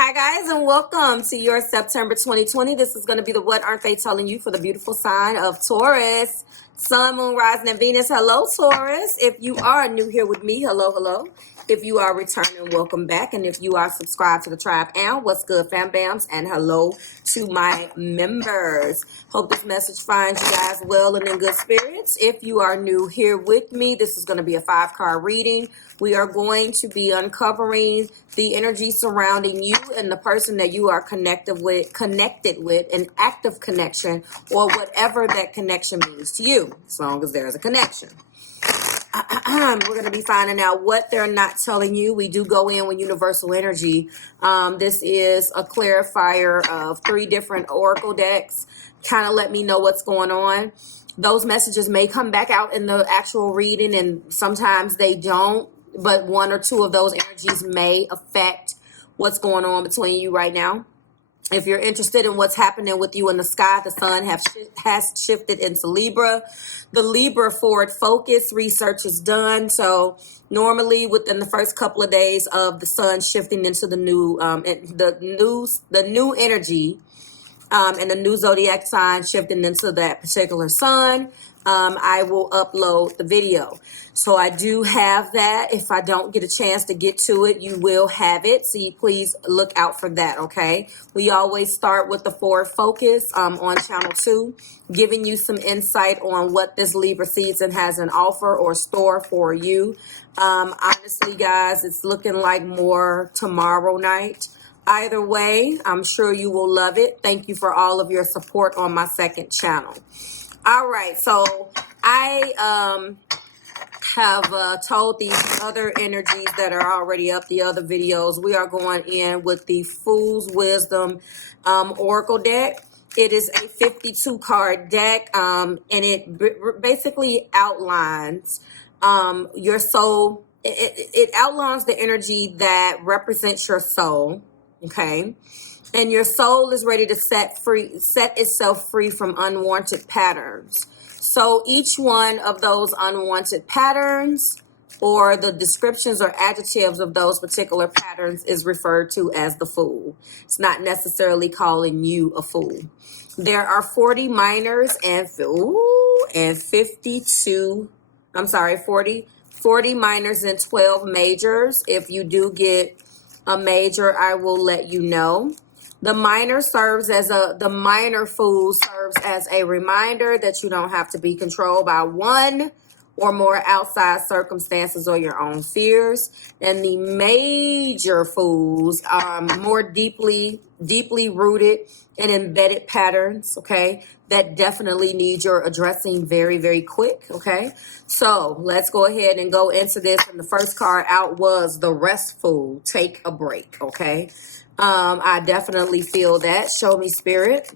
Hi guys, and welcome to your September 2020. This is going to be the What Aren't They Telling You for the beautiful sign of Taurus. Sun, Moon, Rising, and Venus. Hello, Taurus. If you are new here with me, hello, hello. If you are returning, welcome back. And if you are subscribed to the tribe, and what's good, fam bams, and hello to my members. Hope this message finds you guys well and in good spirits. If you are new here with me, this is going to be a 5-card reading. We are going to be uncovering the energy surrounding you and the person that you are connected with, an active connection, or whatever that connection means to you, as long as there's a connection. We're going to be finding out what they're not telling you. We do go in with universal energy. This is a clarifier of 3 different oracle decks. Kind of let me know what's going on. Those messages may come back out in the actual reading, and sometimes they don't. But 1 or 2 of those energies may affect what's going on between you right now. If you're interested in what's happening with you in the sky, the sun has shifted into Libra. The Libra forward focus research is done. So normally within the first couple of days of the sun shifting into the new energy and the new zodiac sign shifting into that particular sun, I will upload the video. So I do have that. If I don't get a chance to get to it, you will have it. So please look out for that, okay? We always start with the forward focus on channel 2, giving you some insight on what this Libra season has in offer or store for you. Honestly, guys, it's looking like more tomorrow night. Either way, I'm sure you will love it. Thank you for all of your support on my second channel. All right, so I have told these other energies that are already up, the other videos. We are going in with the Fool's Wisdom Oracle deck. It is a 52-card deck, and it basically outlines your soul. It outlines the energy that represents your soul, okay? And your soul is ready to set itself free from unwanted patterns. So each one of those unwanted patterns or the descriptions or adjectives of those particular patterns is referred to as the fool. It's not necessarily calling you a fool. There are 40 minors and 40 minors and 12 majors. If you do get a major, I will let you know. The minor fool serves as a reminder that you don't have to be controlled by one or more outside circumstances or your own fears. And the major fools are more deeply rooted and embedded patterns, okay, that definitely need your addressing very, very quick, okay? So let's go ahead and go into this. And the first card out was the restful, take a break, okay? I definitely feel that. Show me, Spirit.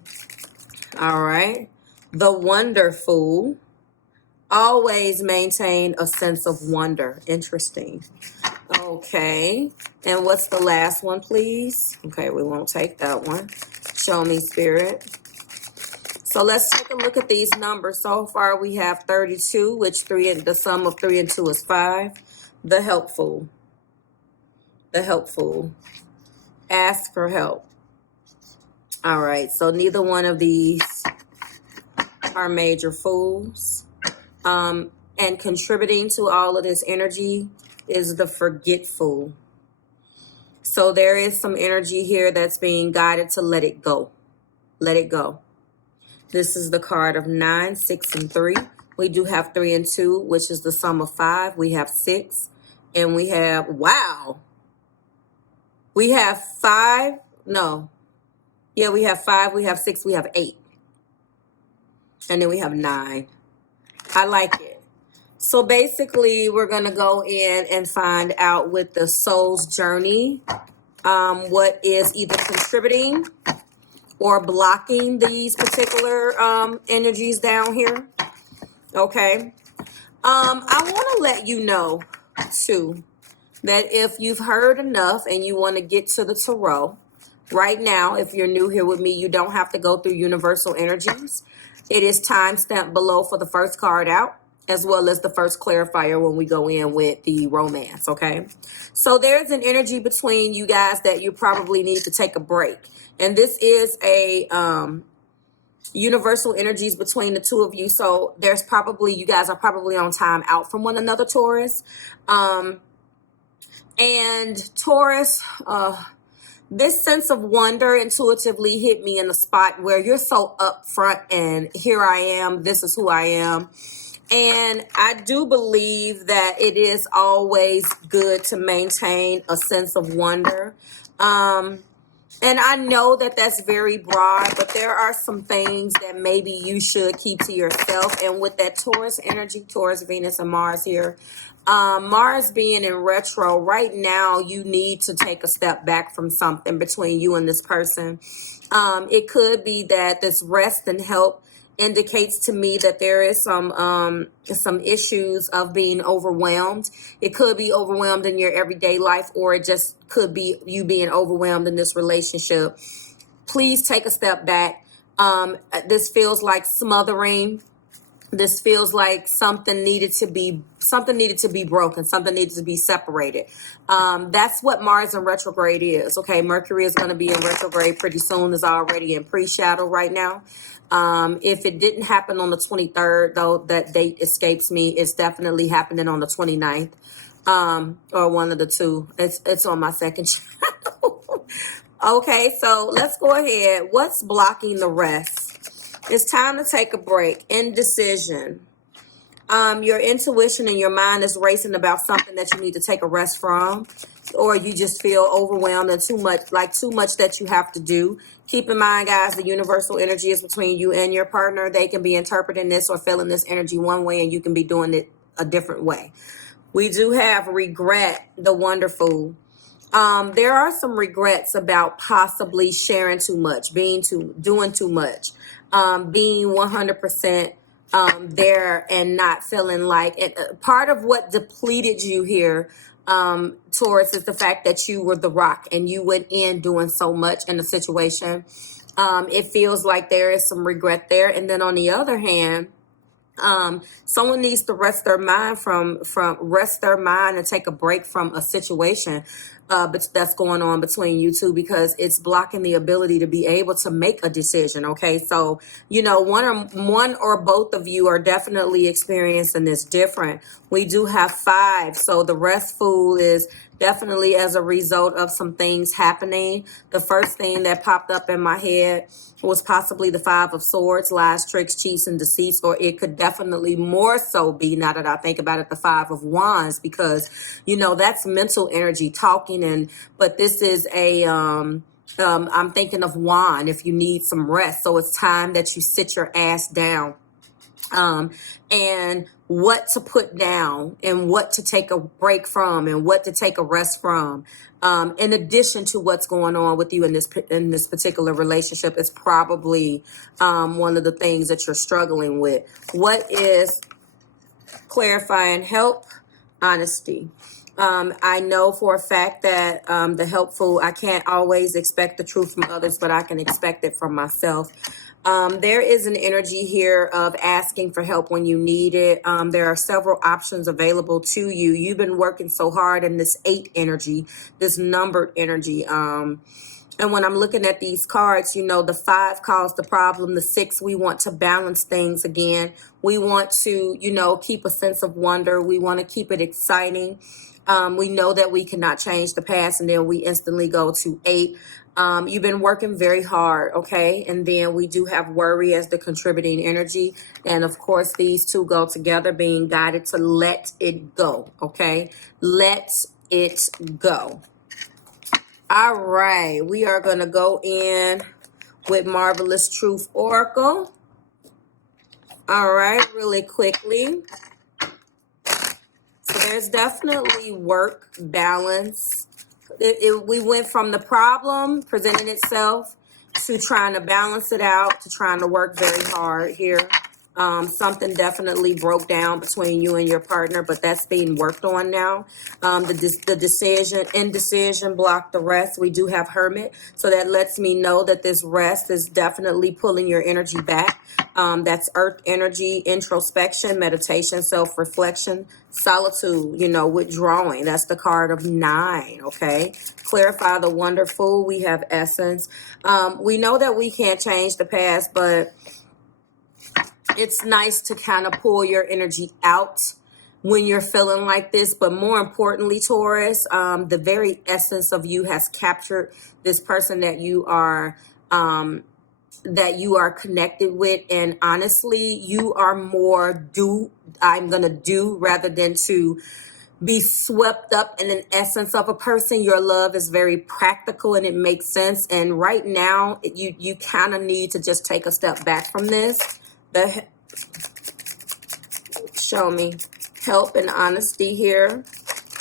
All right. The wonderful. Always maintain a sense of wonder. Interesting. Okay. And what's the last one, please? Okay, we won't take that one. Show me, Spirit. So let's take a look at these numbers. So far, we have 32, which the sum of 3 and 2 is 5. The helpful. The helpful. Ask for help. All right, so neither one of these are major fools. And contributing to all of this energy is the forgetful. So there is some energy here that's being guided to let it go. Let it go. This is the card of 9, 6, and 3. We do have 3 and 2, which is the sum of 5. We have 6, and we have, wow. We have 5. No. Yeah, we have 5. We have 6. We have 8. And then we have 9. I like it. So basically, we're going to go in and find out with the soul's journey what is either contributing or blocking these particular energies down here. Okay. I want to let you know, too, that if you've heard enough and you want to get to the tarot, right now, if you're new here with me, you don't have to go through universal energies. It is time stamped below for the first card out. as well as the first clarifier when we go in with the romance, okay? So there's an energy between you guys that you probably need to take a break. And this is a universal energies between the two of you. So there's probably, you guys are probably on time out from one another, Taurus. And Taurus, this sense of wonder intuitively hit me in a spot where you're so upfront and here I am, this is who I am. And I do believe that it is always good to maintain a sense of wonder. And I know that that's very broad, but there are some things that maybe you should keep to yourself. And with that Taurus energy, Taurus, Venus, and Mars here, Mars being in retro, right now you need to take a step back from something between you and this person. It could be that this rest and help indicates to me that there is some issues of being overwhelmed. It could be overwhelmed in your everyday life, or it just could be you being overwhelmed in this relationship. Please take a step back. This feels like smothering. This feels like something needed to be broken, something needed to be separated. That's what Mars in retrograde is. Okay, Mercury is going to be in retrograde pretty soon. Is already in pre-shadow right now. If it didn't happen on the 23rd, though, that date escapes me. It's definitely happening on the 29th, or one of the two. It's on my second channel. Okay, so let's go ahead. What's blocking the rest? It's time to take a break. Indecision. Your intuition and your mind is racing about something that you need to take a rest from, or you just feel overwhelmed and too much that you have to do. Keep in mind, guys, the universal energy is between you and your partner. They can be interpreting this or feeling this energy one way, and you can be doing it a different way. We do have regret, the wonderful. There are some regrets about possibly sharing too much, doing too much, being 100% there and not feeling like it. Part of what depleted you here, Taurus, is the fact that you were the rock and you went in doing so much in the situation. It feels like there is some regret there. And then on the other hand, someone needs to rest their mind and take a break from a situation but that's going on between you two, because it's blocking the ability to be able to make a decision. Okay, so one or both of you are definitely experiencing this different. We do have 5, so the restful is definitely as a result of some things happening. The first thing that popped up in my head was possibly the 5 of Swords, lies, tricks, cheats, and deceits, or it could definitely more so be, now that I think about it, the 5 of Wands, because, that's mental energy talking, but this is I'm thinking of wand, if you need some rest. So it's time that you sit your ass down. And what to put down and what to take a break from and what to take a rest from. In addition to what's going on with you in this particular relationship, it's probably one of the things that you're struggling with. What is clarifying help? Honesty. I know for a fact that the helpful, I can't always expect the truth from others, but I can expect it from myself. There is an energy here of asking for help when you need it. There are several options available to you. You've been working so hard in this 8 energy, this numbered energy. And when I'm looking at these cards, the 5 caused the problem. The 6, we want to balance things again. We want to, keep a sense of wonder. We want to keep it exciting. We know that we cannot change the past, and then we instantly go to 8. You've been working very hard, okay? And then we do have worry as the contributing energy. And of course, these two go together, being guided to let it go, okay? Let it go. All right, we are going to go in with Marvelous Truth Oracle. All right, really quickly. So there's definitely work balance. We went from the problem presenting itself to trying to balance it out, to trying to work very hard here. Something definitely broke down between you and your partner, but that's being worked on now. The decision, indecision blocked the rest. We do have Hermit, so that lets me know that this rest is definitely pulling your energy back. That's earth energy, introspection, meditation, self-reflection, solitude, you know, withdrawing. That's the card of 9, okay? Clarify the wonderful. We have essence. We know that we can't change the past, but it's nice to kind of pull your energy out when you're feeling like this. But more importantly, Taurus, the very essence of you has captured this person that you are connected with. And honestly, you are more I'm gonna do rather than to be swept up in an essence of a person. Your love is very practical and it makes sense. And right now, you kind of need to just take a step back from this. Show me help and honesty here.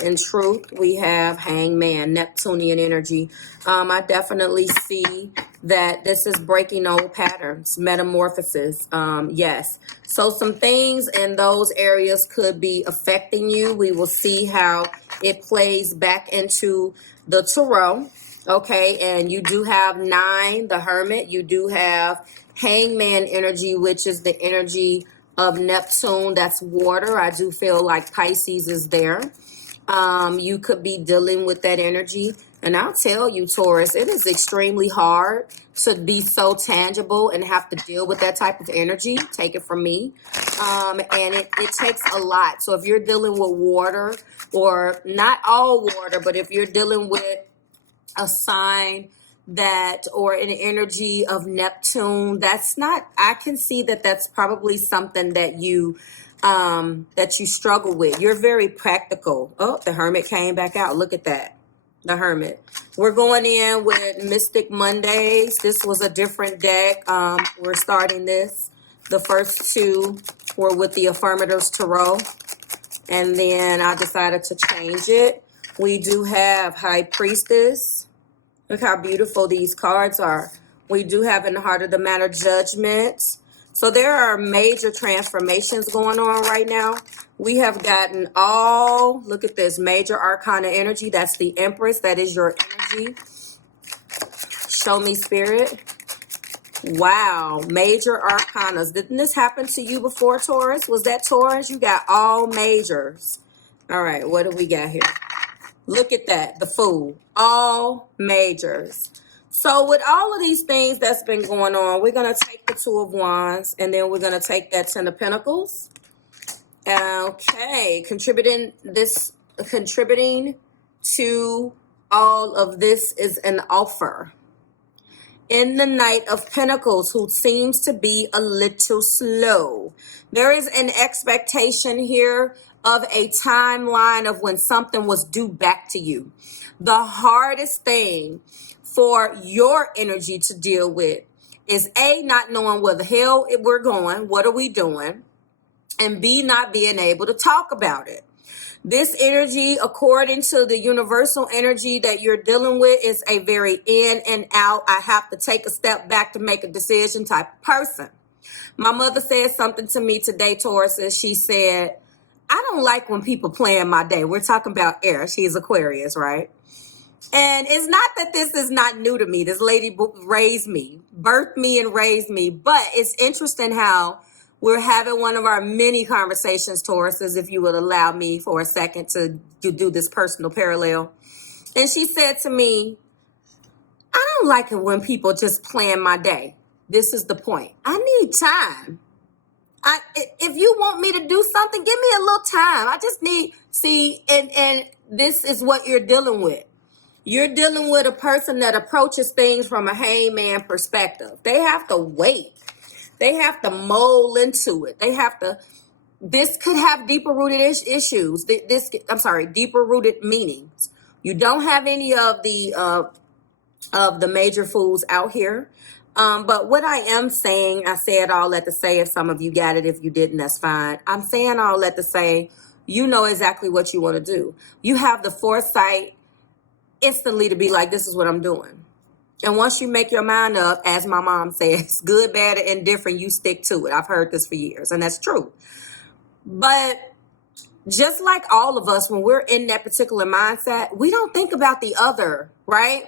In truth, we have Hangman, Neptunian energy. I definitely see that this is breaking old patterns, metamorphosis. Yes. So some things in those areas could be affecting you. We will see how it plays back into the tarot. Okay. And you do have 9, the Hermit. You do have Hangman energy, which is the energy of Neptune. That's water. I do feel like Pisces is there. You could be dealing with that energy. And I'll tell you, Taurus, it is extremely hard to be so tangible and have to deal with that type of energy. Take it from me. And it takes a lot. So if you're dealing with water, or not all water, but if you're dealing with a sign that, or an energy of Neptune, that's not, I can see that that's probably something that you struggle with. You're very practical. Oh, the Hermit came back out. Look at that. The Hermit. We're going in with Mystic Mondays. This was a different deck. We're starting this. The first 2 were with the Affirmatives Tarot. And then I decided to change it. We do have High Priestess. Look how beautiful these cards are. We do have in the Heart of the Matter Judgment. So there are major transformations going on right now. We have gotten all, look at this, major arcana energy. That's the Empress. That is your energy. Show me, Spirit. Wow, major arcanas. Didn't this happen to you before, Taurus? Was that Taurus? You got all majors. All right, what do we got here? Look at that, the Fool. All majors. So with all of these things that's been going on, we're going to take the 2 of Wands, and then we're going to take that 10 of Pentacles. Okay, contributing to all of this is an offer. In the Knight of Pentacles, who seems to be a little slow. There is an expectation here of a timeline of when something was due back to you. The hardest thing for your energy to deal with is A, not knowing where the hell we're going, what are we doing, and B, not being able to talk about it. This energy, according to the universal energy that you're dealing with, is a very in and out, I have to take a step back to make a decision type of person. My mother said something to me today, Taurus, and she said, I don't like when people plan my day. We're talking about air. She's Aquarius, right? And it's not that this is not new to me. This lady raised me, birthed me and raised me. But it's interesting how we're having one of our many conversations, Tauruses, if you would allow me for a second to do this personal parallel. And she said to me, I don't like it when people just plan my day. This is the point. I need time. If you want me to do something, give me a little time. I just need, and this is what you're dealing with. You're dealing with a person that approaches things from a hangman perspective. They have to wait. They have to mold into it. This could have deeper rooted issues. Deeper rooted meanings. You don't have any of the major fools out here. But what I am saying, I said all that to say, if some of you got it, if you didn't, that's fine. I'm saying all that to say, you know exactly what you want to do. You have the foresight instantly to be like, this is what I'm doing. And once you make your mind up, as my mom says, good, bad, or indifferent, you stick to it. I've heard this for years, and that's true. But just like all of us, when we're in that particular mindset, we don't think about the other, right?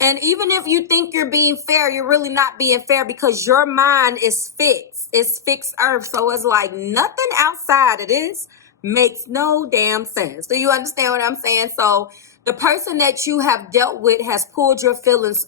And even if you think you're being fair, you're really not being fair because your mind is fixed. It's fixed earth. So it's like nothing outside of this makes no damn sense. Do you understand what I'm saying? So the person that you have dealt with has pulled your feelings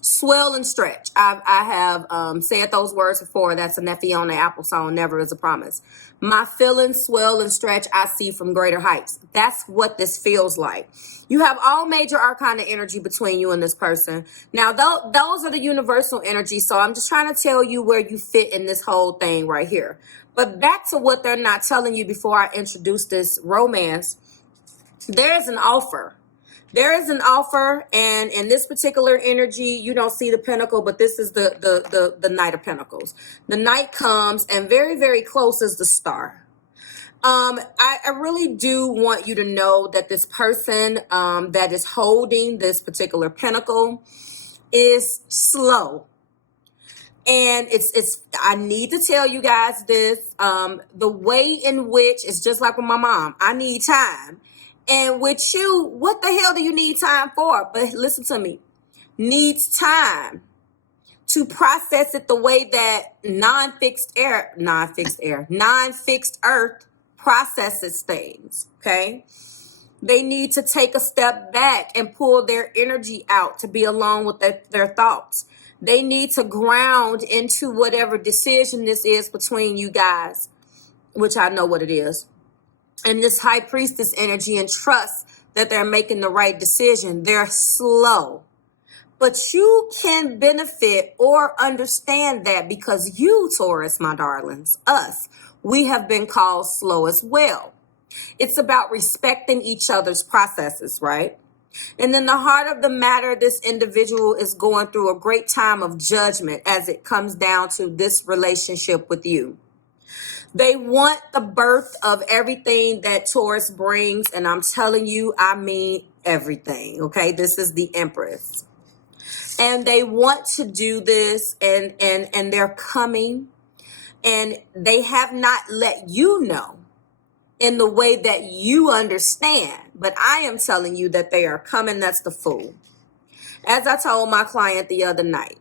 swell and stretch. I have said those words before. That's a nephew on the Apple song, Never Is a Promise. My feelings swell and stretch, I see from greater heights. That's what this feels like. You have all major arcana energy between you and this person. Now, those are the universal energies, so I'm just trying to tell you where you fit in this whole thing right here. But back to what they're not telling you before I introduce this romance, there's an offer. There is an offer, and in this particular energy, you don't see the pentacle, but this is the Knight of Pentacles. The Knight comes, and very, very close is the Star. I really do want you to know that this person that is holding this particular pentacle is slow. And I need to tell you guys this, the way in which, it's just like with my mom, I need time. And with you, what the hell do you need time for? But listen to me. Needs time to process it the way that non-fixed earth processes things, okay? They need to take a step back and pull their energy out to be alone with their thoughts. They need to ground into whatever decision this is between you guys, which I know what it is. And this high priestess energy, and trust that they're making the right decision. They're slow. But you can benefit or understand that because you, Taurus, my darlings, us, we have been called slow as well. It's about respecting each other's processes, right? And in the heart of the matter, this individual is going through a great time of judgment as it comes down to this relationship with you. They want the birth of everything that Taurus brings. And I'm telling you, I mean everything. Okay. This is the Empress. And they want to do this and they're coming, and they have not let you know in the way that you understand. But I am telling you that they are coming. That's the Fool. As I told my client the other night,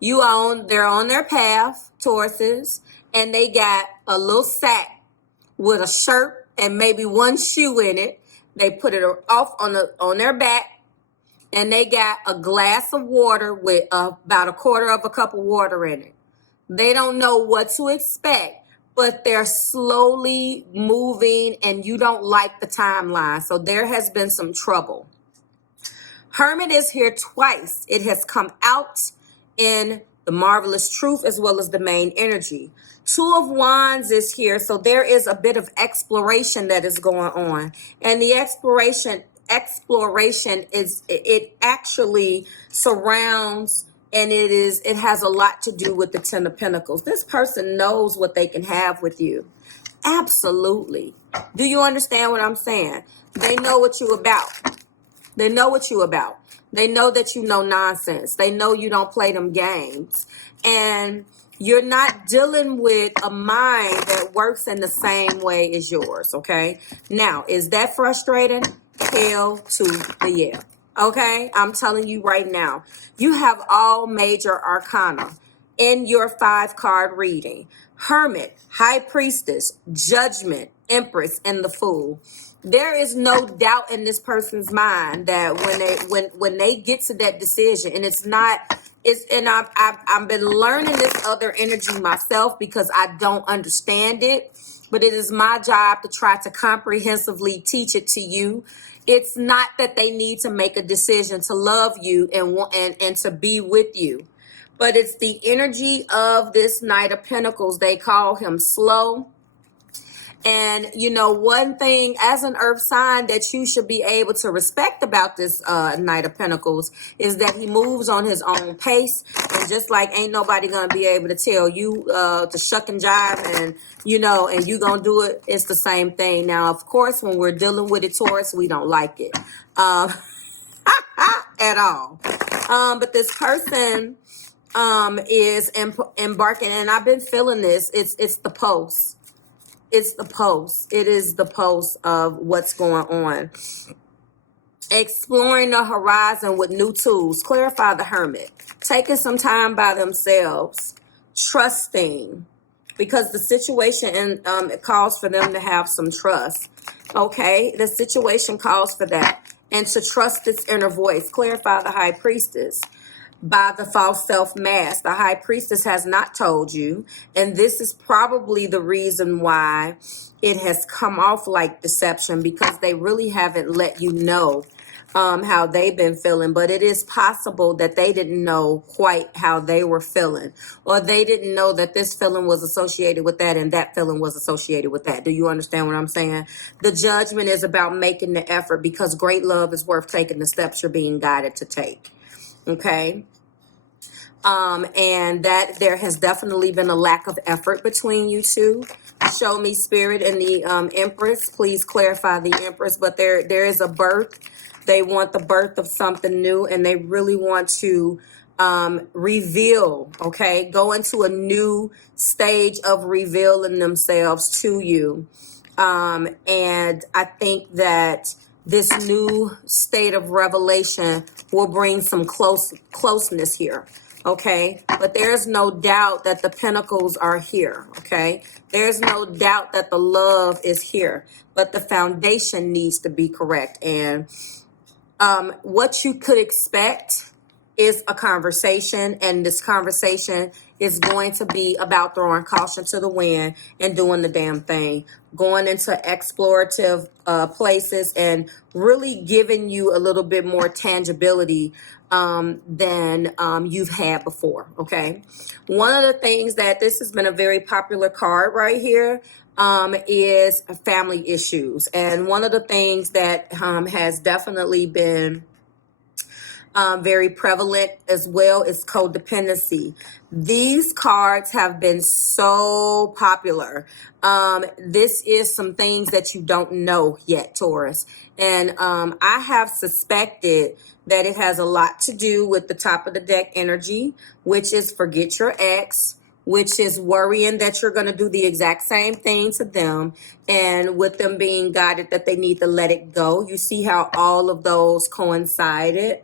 they're on their path, Tauruses. And they got a little sack with a shirt and maybe one shoe in it. They put it off on their back, and they got a glass of water with about a quarter of a cup of water in it. They don't know what to expect, but they're slowly moving, and you don't like the timeline. So there has been some trouble. Hermit is here twice. It has come out in the Marvelous Truth as well as the main energy. Two of Wands is here, so there is a bit of exploration that is going on. And the exploration is, it actually surrounds, and it has a lot to do with the Ten of Pentacles. This person knows what they can have with you. Absolutely. Do you understand what I'm saying? They know what you about. They know what you about. They know that you know nonsense. They know you don't play them games. And you're not dealing with a mind that works in the same way as yours, okay? Now, is that frustrating? Hell to the yeah, okay? I'm telling you right now, you have all major arcana in your 5-card reading. Hermit, High Priestess, Judgment, Empress, and the Fool. There is no doubt in this person's mind that when they get to that decision, and I've been learning this other energy myself because I don't understand it, but it is my job to try to comprehensively teach it to you. It's not that they need to make a decision to love you and to be with you, but it's the energy of this Knight of Pentacles. They call him slow. And, you know, one thing as an earth sign that you should be able to respect about this Knight of Pentacles is that he moves on his own pace. And just like ain't nobody going to be able to tell you to shuck and jive and, you know, and you going to do it, it's the same thing. Now, of course, when we're dealing with it, Taurus, we don't like it at all. But this person is embarking, and I've been feeling this. It's the post. It's the post. It is the post of what's going on. Exploring the horizon with new tools. Clarify the Hermit. Taking some time by themselves. Trusting. Because the situation it calls for them to have some trust. Okay? The situation calls for that. And to trust its inner voice. Clarify the High Priestess. By the false self mask. The High Priestess has not told you, and this is probably the reason why it has come off like deception, because they really haven't let you know how they've been feeling. But it is possible that they didn't know quite how they were feeling, or they didn't know that this feeling was associated with that and that feeling was associated with that. Do you understand what I'm saying? The Judgment is about making the effort, because great love is worth taking the steps you're being guided to take. Okay. And that there has definitely been a lack of effort between you two. Show me Spirit and the Empress. Please clarify the Empress. But there is a birth. They want the birth of something new, and they really want to reveal, okay? Go into a new stage of revealing themselves to you. And I think that this new state of revelation will bring some closeness here, okay? But there's no doubt that the pentacles are here, okay? There's no doubt that the love is here, but the foundation needs to be correct. And what you could expect is a conversation, and this conversation is going to be about throwing caution to the wind and doing the damn thing, going into explorative places and really giving you a little bit more tangibility than you've had before, okay? One of the things that this has been a very popular card right here is family issues. And one of the things that has definitely been very prevalent as well is codependency. These cards have been so popular. This is some things that you don't know yet, Taurus. And I have suspected that it has a lot to do with the top of the deck energy, which is forget your ex, which is worrying that you're going to do the exact same thing to them, and with them being guided that they need to let it go. You see how all of those coincided.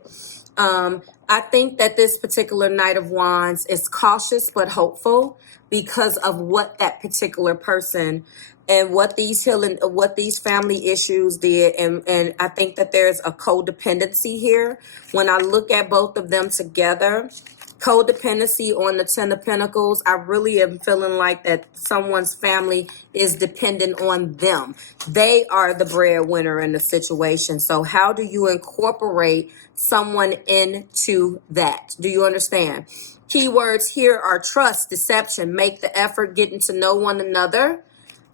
I think that this particular Knight of Wands is cautious but hopeful because of what that particular person and what these family issues did. And I think that there's a codependency here. When I look at both of them together, codependency on the Ten of Pentacles, I really am feeling like that someone's family is dependent on them. They are the breadwinner in the situation. So how do you incorporate someone into that? Do you understand? Keywords here are trust, deception, make the effort, getting to know one another.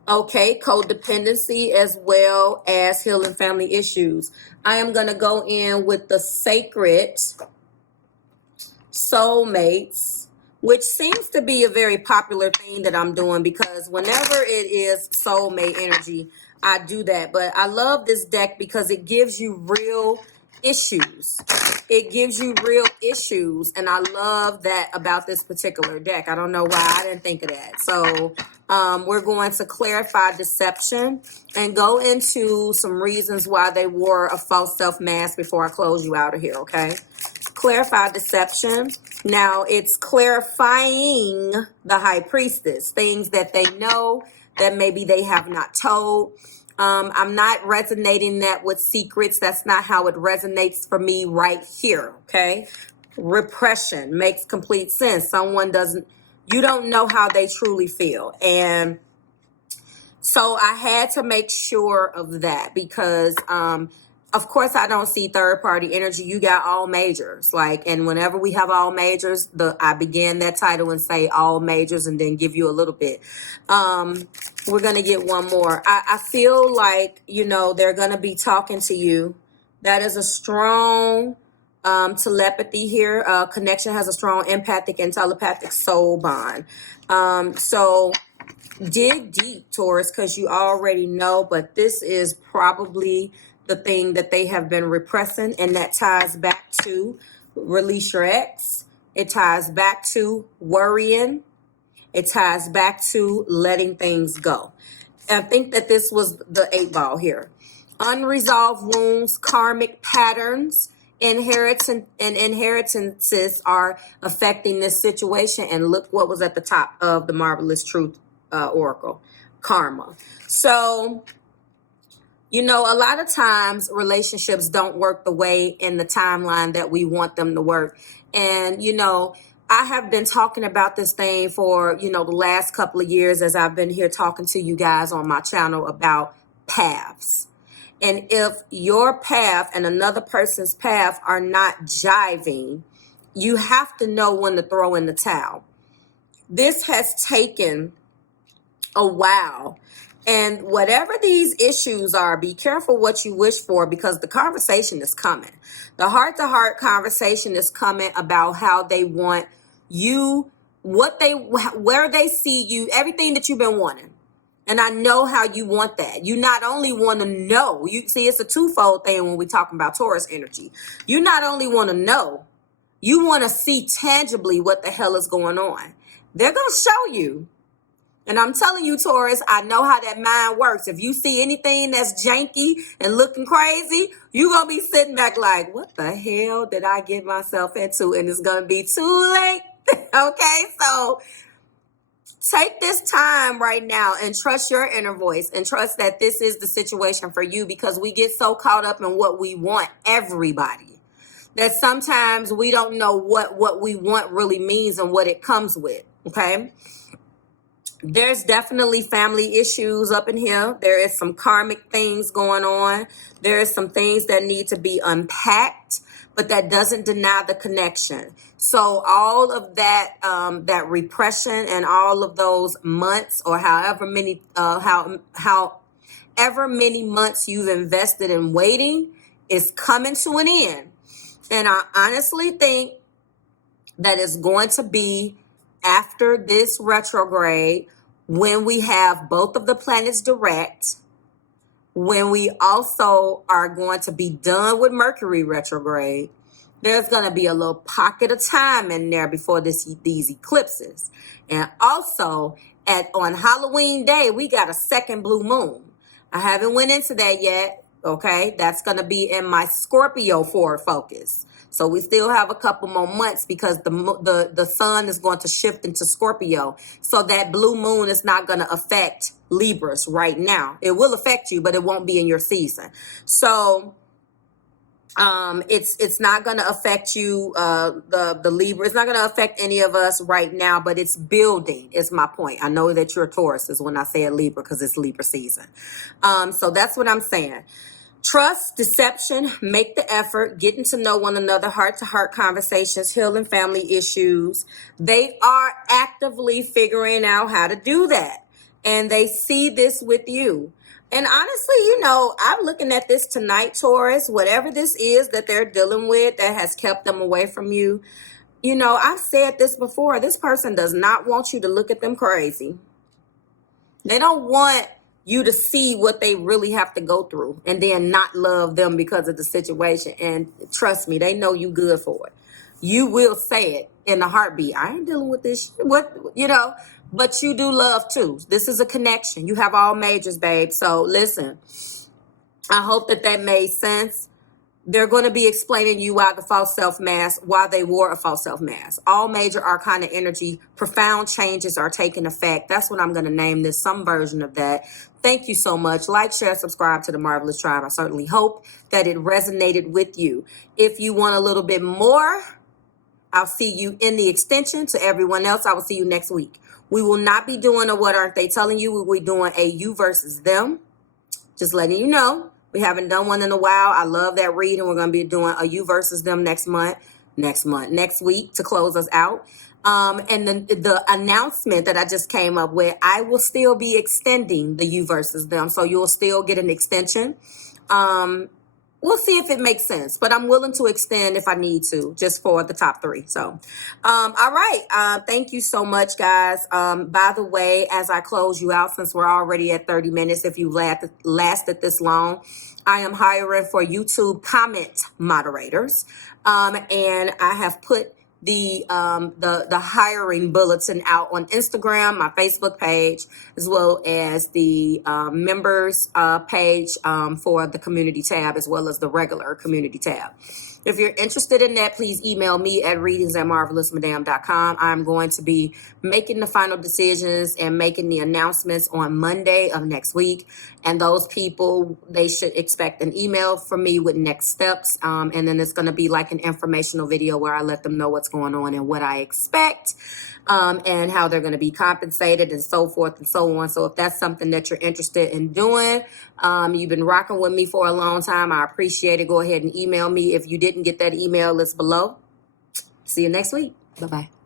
Okay, codependency as well as healing family issues. I am going to go in with the sacred soulmates, which seems to be a very popular thing that I'm doing, because whenever it is soulmate energy, I do that. But I love this deck because it gives you real issues. It gives you real issues, and I love that about this particular deck. I don't know why I didn't think of that. So we're going to clarify deception and go into some reasons why they wore a false self mask before I close you out of here, okay? Clarify deception. Now it's clarifying the High Priestess, things that they know that maybe they have not told. I'm not resonating that with secrets. That's not how it resonates for me right here, okay? Repression makes complete sense. You don't know how they truly feel. And so I had to make sure of that, because Of course, I don't see third party energy. You got all majors. Like, and whenever we have all majors, I begin that title and say all majors and then give you a little bit. We're going to get one more. I feel like, you know, they're going to be talking to you. That is a strong telepathy here. Connection has a strong empathic and telepathic soul bond. So dig deep, Taurus, because you already know, but this is probably the thing that they have been repressing, and that ties back to release your ex. It ties back to worrying. It ties back to letting things go. I think that this was the 8 ball here. Unresolved wounds, karmic patterns, inheritances are affecting this situation. And look what was at the top of the Marvelous Truth Oracle, karma. So, you know, a lot of times relationships don't work the way in the timeline that we want them to work. And, you know, I have been talking about this thing for, you know, the last couple of years as I've been here talking to you guys on my channel about paths. And if your path and another person's path are not jiving, you have to know when to throw in the towel. This has taken a while. And whatever these issues are, be careful what you wish for, because the conversation is coming. The heart-to-heart conversation is coming about how they want you, where they see you, everything that you've been wanting. And I know how you want that. You not only want to know, you see, it's a twofold thing when we're talking about Taurus energy. You not only want to know, you want to see tangibly what the hell is going on. They're going to show you. And I'm telling you, Taurus, I know how that mind works. If you see anything that's janky and looking crazy, you're going to be sitting back like, what the hell did I get myself into? And it's going to be too late. Okay, so take this time right now and trust your inner voice and trust that this is the situation for you, because we get so caught up in what we want, everybody, that sometimes we don't know what we want really means and what it comes with, okay? There's definitely family issues up in here. There is some karmic things going on. There is some things that need to be unpacked, but that doesn't deny the connection. So all of that, that repression and all of those months, or however many months you've invested in waiting, is coming to an end. And I honestly think that it's going to be after this retrograde, when we have both of the planets direct, when we also are going to be done with Mercury retrograde, there's going to be a little pocket of time in there before these eclipses. And also on Halloween Day, we got a second blue moon. I haven't went into that yet. Okay. That's going to be in my Scorpio forward focus. So we still have a couple more months, because the sun is going to shift into Scorpio. So that blue moon is not going to affect Libras right now. It will affect you, but it won't be in your season. So it's not going to affect you, the Libra. It's not going to affect any of us right now, but it's building is my point. I know that you're Taurus is when I say a Libra, because it's Libra season. So that's what I'm saying. Trust, deception, make the effort, getting to know one another, heart-to-heart conversations, healing family issues. They are actively figuring out how to do that. And they see this with you. And honestly, you know, I'm looking at this tonight, Taurus, whatever this is that they're dealing with that has kept them away from you. You know, I've said this before. This person does not want you to look at them crazy. They don't want you to see what they really have to go through and then not love them because of the situation. And trust me, they know you good for it. You will say it in a heartbeat. I ain't dealing with this shit. What, you know, but you do love too. This is a connection. You have all majors, babe. So listen, I hope that made sense. They're going to be explaining you why the false self mask, why they wore a false self mask. All major arcana energy, profound changes are taking effect. That's what I'm going to name this, some version of that. Thank you so much. Like, share, subscribe to the Marvelous Tribe. I certainly hope that it resonated with you. If you want a little bit more, I'll see you in the extension. To everyone else, I will see you next week. We will not be doing a What Aren't They Telling You. We'll be doing a You versus Them. Just letting you know. We haven't done one in a while. I love that reading. We're going to be doing a you versus them next week to close us out. And then the announcement that I just came up with, I will still be extending the you versus them. So you'll still get an extension. We'll see if it makes sense, but I'm willing to extend if I need to, just for the top 3. So, all right. Thank you so much, guys. By the way, as I close you out, since we're already at 30 minutes, if you lasted this long, I am hiring for YouTube comment moderators. And I have put the hiring bulletin out on Instagram, my Facebook page, as well as the members page for the community tab, as well as the regular community tab. If you're interested in that, please email me at readingsbymarvelousmadame.com. I'm going to be making the final decisions and making the announcements on Monday of next week. And those people, they should expect an email from me with next steps. And then it's going to be like an informational video where I let them know what's going on and what I expect. And how they're going to be compensated and so forth and so on. So if that's something that you're interested in doing, you've been rocking with me for a long time, I appreciate it. Go ahead and email me. If you didn't get that email, it's below. See you next week. Bye-bye.